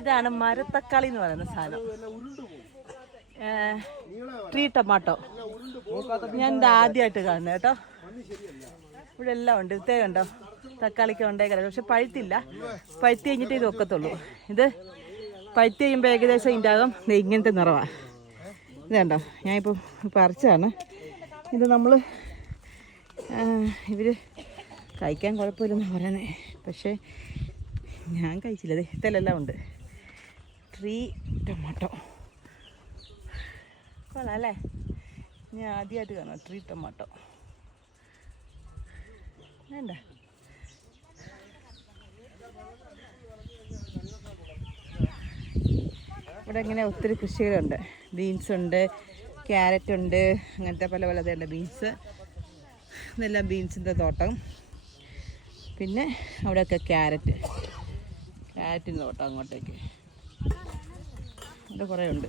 ഇതാണ് മരത്തക്കാളി എന്ന് പറയുന്ന സാധനം. ട്രീ ടൊമാറ്റോ ഞാൻ ഇത് ആദ്യമായിട്ട് കാണുന്നത് കേട്ടോ. ഇവിടെ എല്ലാം ഉണ്ട്. ഇത്തേ കണ്ടോ? തക്കാളിക്ക് ഉണ്ടേ പക്ഷെ പഴുത്തില്ല. പഴുത്തി കഴിഞ്ഞിട്ട് ഇത് ഒക്കത്തുള്ളൂ ഇത് പഴുത്തി കഴിയുമ്പോൾ ഏകദേശം ഇതിന്റെ അകം ഇങ്ങനത്തെ നിറവാണ് ഇത് കണ്ടോ? ഞാനിപ്പോൾ പറിച്ചതാണ്. ഇത് നമ്മൾ ഇവർ കഴിക്കാൻ കുഴപ്പമില്ലെന്ന് പറയണേ പക്ഷേ ഞാൻ കഴിച്ചില്ല. ദേ ഇതിലെല്ലാം ഉണ്ട്. Tree tomato. കൊള്ളാം അല്ലേ ഞാൻ ആദ്യമായിട്ട് കാണാം ട്രീ ടൊമാറ്റോ. വേണ്ട. ഇവിടെ ഇങ്ങനെ ഒത്തിരി കൃഷികളുണ്ട്. ബീൻസ് ഉണ്ട് ക്യാരറ്റ് ഉണ്ട് അങ്ങനത്തെ പല പല ഇതുണ്ട് ബീൻസ്. ഇതെല്ലാം ബീൻസിന്റെ തോട്ടം. പിന്നെ അവിടെയൊക്കെ ക്യാരറ്റ്. ക്യാരറ്റിന്റെ തോട്ടം അങ്ങോട്ടേക്ക്. ഇവിടെ കുറേ ഉണ്ട്.